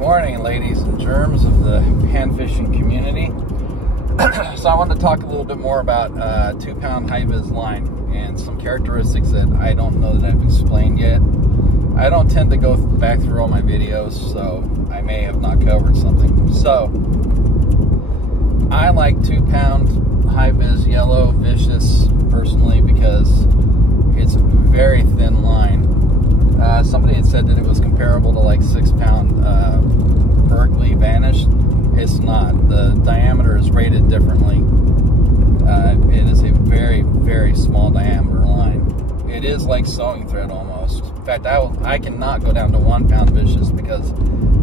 morning, ladies and germs of the pan fishing community. So I wanted to talk a little bit more about 2-pound high-vis line and some characteristics that I don't know that I've explained yet. I don't tend to go back through all my videos, so I may have not covered something. So I like 2-pound high-vis yellow vicious personally because it's very thin line. Somebody had said that it was comparable to like 6-pound Berkeley Vanish. It's not. The diameter is rated differently. It is a very, very small diameter line. It is like sewing thread almost. In fact, I cannot go down to 1-pound vicious because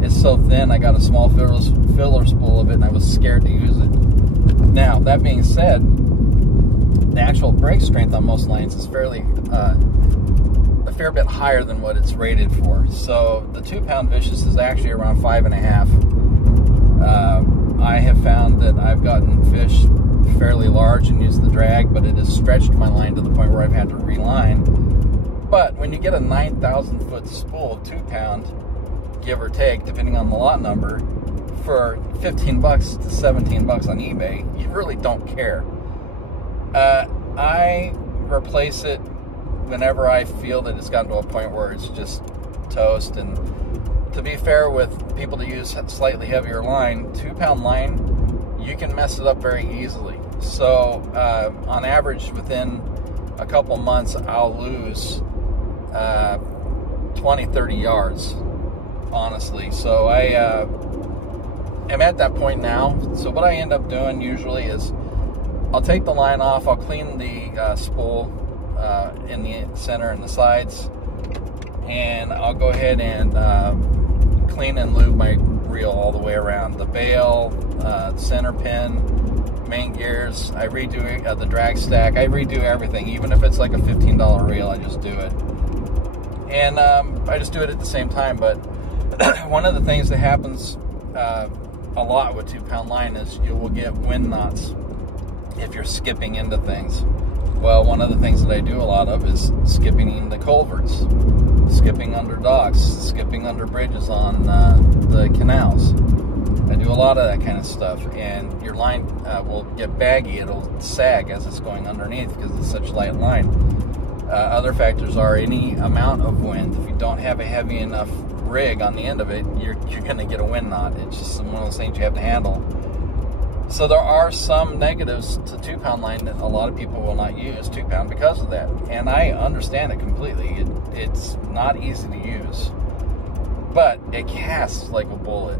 it's so thin. I got a small filler spool of it and I was scared to use it. Now, that being said, the actual break strength on most lines is fairly a fair bit higher than what it's rated for. So the 2-pound vicious is actually around 5.5. I have found that I've gotten fish fairly large and used the drag, but it has stretched my line to the point where I've had to reline. But when you get a 9,000 foot spool of 2-pound, give or take, depending on the lot number, for 15 bucks to 17 bucks on eBay, you really don't care. I replace it whenever I feel that it's gotten to a point where it's just toast. And to be fair with people that use slightly heavier line, 2-pound line, you can mess it up very easily. So on average, within a couple months, I'll lose 20-30 yards, honestly. So I am at that point now. So what I end up doing usually is I'll take the line off, I'll clean the spool in the center and the sides, and I'll go ahead and clean and lube my reel all the way around. The bail, center pin, main gears, I redo the drag stack, I redo everything. Even if it's like a $15 reel, I just do it. And I just do it at the same time. But one of the things that happens a lot with 2-pound line is you will get wind knots if you're skipping into things. Well, one of the things that I do a lot of is skipping into culverts, skipping under docks, skipping under bridges on the canals. I do a lot of that kind of stuff, and your line will get baggy. It'll sag as it's going underneath because it's such light line. Other factors are any amount of wind. If you don't have a heavy enough rig on the end of it, you're going to get a wind knot. It's just one of those things you have to handle. So there are some negatives to 2-pound line that a lot of people will not use 2-pound because of that. And I understand it completely. It's not easy to use. But it casts like a bullet.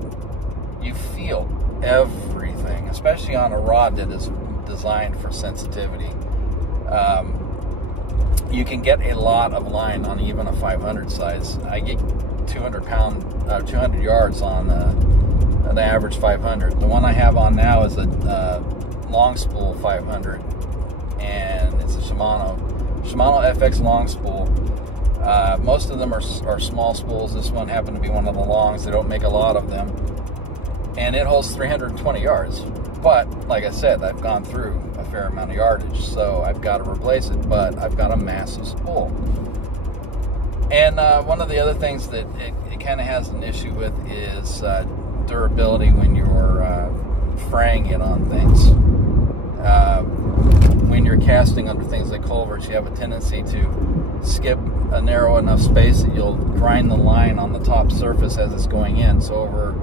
You feel everything, especially on a rod that is designed for sensitivity. You can get a lot of line on even a 500 size. I get 200 yards on an average 500. The one I have on now is a long spool 500, and it's a Shimano FX long spool. Most of them are small spools. This one happened to be one of the longs. They don't make a lot of them, and it holds 320 yards. But like I said, I've gone through a fair amount of yardage, so I've got to replace it. But I've got a massive spool. And one of the other things that it kind of has an issue with is durability when you're fraying it on things. When you're casting under things like culverts, you have a tendency to skip a narrow enough space that you'll grind the line on the top surface as it's going in. So over,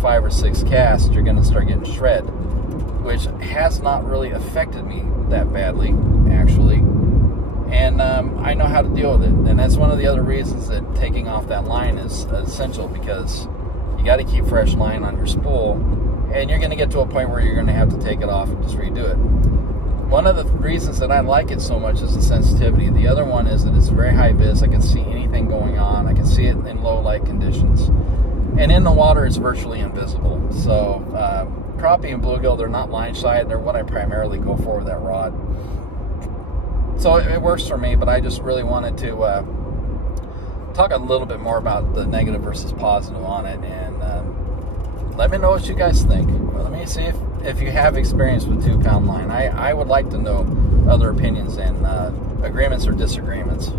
5 or 6 casts, you're going to start getting shred, which has not really affected me that badly, actually. And I know how to deal with it. And that's one of the other reasons that taking off that line is essential, because you got to keep fresh line on your spool, and you're going to get to a point where you're going to have to take it off and just redo it. One of the reasons that I like it so much is the sensitivity. The other one is that it's very high vis. I can see anything going on. I can see it in low light conditions. And in the water, it's virtually invisible. So crappie and bluegill, they're not line shy. They're what I primarily go for with that rod. So it works for me, but I just really wanted to talk a little bit more about the negative versus positive on it, and let me know what you guys think. Let me see if you have experience with 2-pound line. I would like to know other opinions and agreements or disagreements.